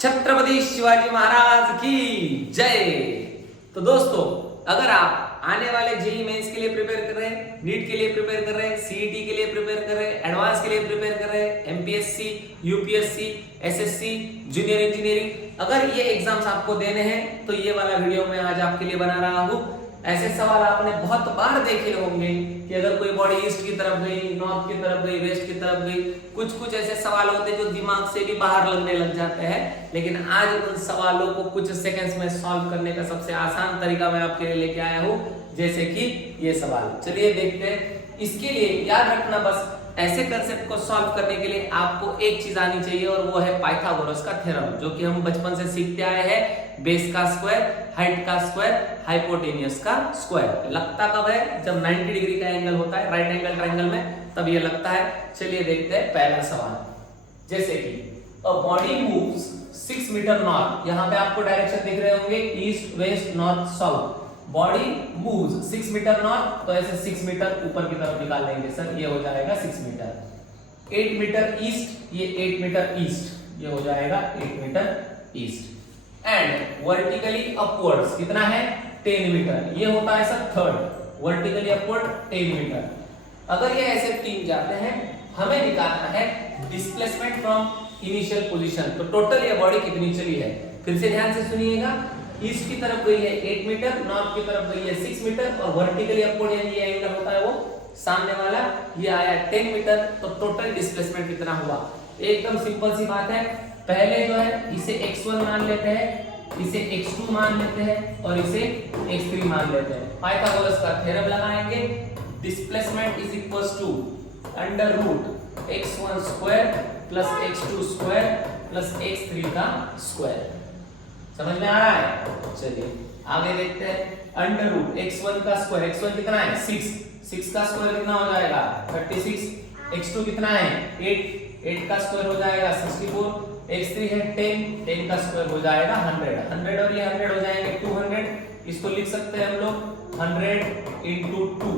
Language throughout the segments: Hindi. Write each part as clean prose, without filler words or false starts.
छत्रपति शिवाजी महाराज की जय। तो दोस्तों, अगर आप आने वाले जेईई मेंस के लिए प्रिपेयर कर रहे हैं, नीट के लिए प्रिपेयर कर रहे हैं, सीईटी के लिए प्रिपेयर कर रहे हैं, एडवांस के लिए प्रिपेयर कर रहे हैं, MPSC, UPSC, SSC, junior engineering, अगर ये एग्जाम्स आपको देने हैं तो ये वाला वीडियो मैं आज आपके लिए बना रहा हूँ। ऐसे सवाल आपने बहुत बार देखे होंगे कि अगर कोई बॉडी ईस्ट की तरफ गई, नॉर्थ की तरफ गई, वेस्ट की तरफ गई, कुछ ऐसे सवाल होते हैं जो दिमाग से भी बाहर लगने लग जाते हैं। लेकिन आज उन सवालों को कुछ सेकंड्स में सॉल्व करने का सबसे आसान तरीका मैं आपके लिए लेके आया हूँ, जैसे कि ये सवाल। चलिए देखते हैं। इसके लिए याद रखना, बस ऐसे कंसेप्ट को सॉल्व करने के लिए आपको एक चीज आनी चाहिए और वो है पाइथागोरस का थ्योरम, जो कि हम बचपन से सीखते आए हैं। बेस का स्क्वायर, हाइट का स्क्वायर, हाइपोटेन्यूस का स्क्वायर लगता कब है? जब 90 डिग्री का एंगल होता है राइट एंगल ट्रायंगल में, तब ये लगता है। चलिए देखते हैं पहला सवाल। जैसे कि a body moves 6 metre north, यहाँ पे आपको डायरेक्शन दिख रहे होंगे, east, west, north, south. Body moves 6 metre north, तो ऐसे 6 मीटर ऊपर की तरफ निकाल लेंगे सर, ये हो जाएगा 6 मीटर। 8 मीटर ईस्ट, ये 8 मीटर ईस्ट, ये हो जाएगा 8 metre east. And vertically upwards कितना है? 10 मीटर, ये होता है sir third. Vertically upward 10 metre. अगर ये ऐसे तीन जाते हैं, हमें निकालना है डिस्प्लेसमेंट फ्रॉम इनिशियल पोजीशन। तो टोटल ये बॉडी कितनी चली है? फिर से ध्यान से सुनिएगा। ईस्ट की तरफ गई है 8 मीटर, नॉर्थ की तरफ गई है 6 मीटर, और वर्टिकली अपवर्ड यानी ये एंगल होता है वो सामने वाला, ये आया 10 मीटर। तो टोटल डिस्प्लेसमेंट कितना हुआ? एकदम सिंपल सी बात है। पहले जो है इसे x1 मान लेते हैं, इसे x2 मान लेते हैं और इसे x3 मान लेते हैं। पाइथागोरस का थ्योरम लगाएंगे। Displacement is equals to under root x1 square plus x2 square plus x3 का स्क्वायर। समझ में आ रहा है? चलिए आगे देखते हैं। अंडर रूट x1 का स्क्वायर, x1 कितना है? 6 का स्क्वायर कितना हो जाएगा? 36। x2 कितना है? 8 का स्क्वायर हो जाएगा 64। x3 है 10 का स्क्वायर हो जाएगा 100 और ये 100 हो जाएंगे 200। इसको लिख सकते हैं हम लोग 100 into 2,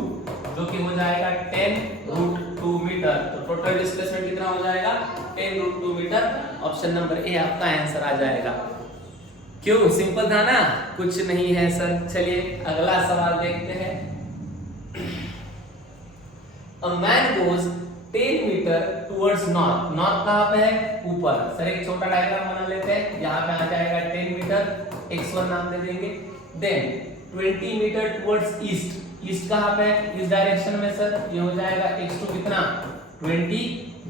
जो कि हो जाएगा 10√2 मीटर। तो टोटल डिस्प्लेसमेंट कितना हो जाएगा? 10√2 मीटर। ऑप्शन नंबर ए आपका आंसर आ जाएगा। क्यों? सिंपल था ना? कुछ नहीं है सर। चलिए अगला सवाल देखते हैं। A man goes 10 metre towards north. North कहाँ पे है? ऊपर। सर एक छोटा डायग्राम बना लेते हैं। यहाँ पे आ जाएगा 10 मीटर, x1 नाम दे देंगे। Then 20 metre towards east. East कहाँ पे है? इस डायरेक्शन में सर, ये हो जाएगा x2 कितना? 20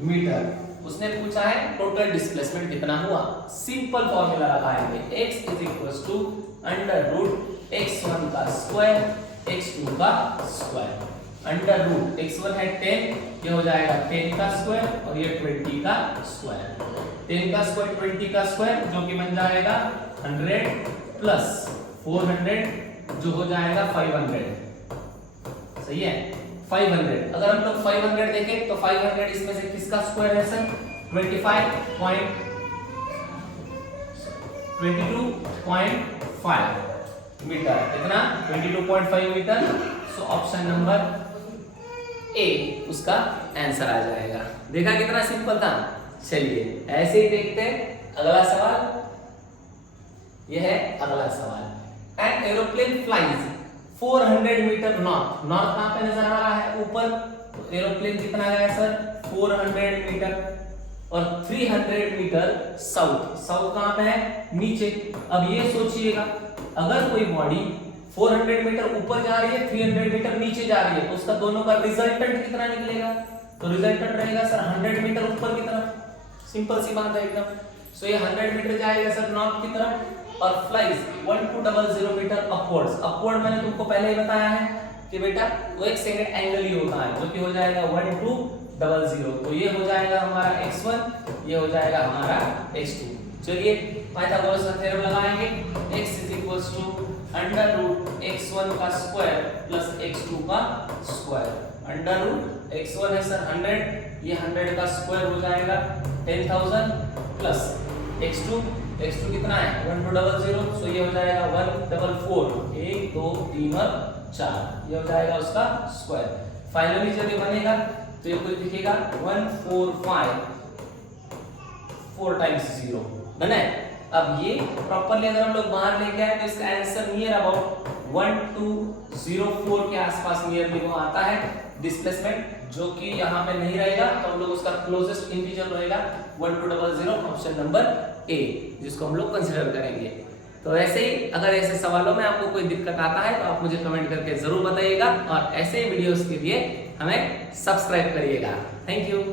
मीटर। उसने पूछा है टोटल डिस्प्लेसमेंट कितना हुआ। सिंपल फॉर्मूला लगाएंगे, x is equals to under root x1 का स्क्वायर x2 का स्क्वायर। अंडर रूट x1 है 10, ये हो जाएगा 10 का स्क्वायर और ये 20 का स्क्वायर। 10 का स्क्वायर 20 का स्क्वायर, जो कि बन जाएगा 100 प्लस 400, जो हो जाएगा 500। सही है? 500। अगर हम लोग 500 देखें तो 500 इसमें से किसका स्क्वायर है सर? 22.5 मीटर। कितना? 22.5 metre. So option number A उसका आंसर आ जाएगा। देखा कितना सिंपल था? चलिए ऐसे ही देखते हैं अगला सवाल। यह है अगला सवाल। An aeroplane flies 400 metre north. North कहां पे नजर आ रहा है? ऊपर। तो एरोप्लेन कितना गया सर? 400 मीटर। और 300 मीटर साउथ। साउथ कहां पे है? नीचे। अब ये सोचिएगा, अगर कोई बॉडी 400 मीटर ऊपर जा रही है, 300 मीटर नीचे जा रही है, तो उसका दोनों का रिजल्टेंट कितना निकलेगा? तो रिजल्टेंट रहेगा सर 100 मीटर ऊपर की तरफ। सिंपल सी बात है एकदम। सो ये 100 मीटर जाएगा सर नॉर्थ की तरफ और फ्लाइज 1200 मीटर अपवर्ड्स। अपवर्ड मैंने तुमको पहले ही बताया है कि बेटा वो एक सेकंड एंगल ही होता है, जो कि हो जाएगा 1200। तो ये हो जाएगा हमारा x1, ये हो जाएगा हमारा x2। चलिए पाइथागोरस का थ्योरम लगाएंगे। x is equals to under root x1 का स्क्वायर प्लस x2 का स्क्वायर। अंडर रूट x1 है सर 100, ये 100 का स्क्वायर हो जाएगा 10,000 प्लस x2 कितना है? 1200। सो ये हो जाएगा 144, 1 2 3 और 4, ये हो जाएगा उसका स्क्वायर। फाइनली जब ये बनेगा तो ये कुछ दिखेगा 145 4 टाइम्स 0 बने। अब ये प्रॉपरली अगर हम लोग बाहर लेके आए तो इसका आंसर नियर अबाउट 1204 के आसपास नियरली वो आता है डिस्प्लेसमेंट, जो कि यहाँ पे नहीं रहेगा तो हम लोग उसका क्लोजेस्ट इंटीजर रहेगा 1200, ऑप्शन नंबर ए, जिसको हम लोग कंसीडर करेंगे। तो ऐसे ही अगर ऐसे सवालों में आपको कोई दिक्कत आता है तो आप मुझे कमेंट करके जरूर बताइएगा, और ऐसे ही वीडियोस के लिए हमें सब्सक्राइब करिएगा। Thank you.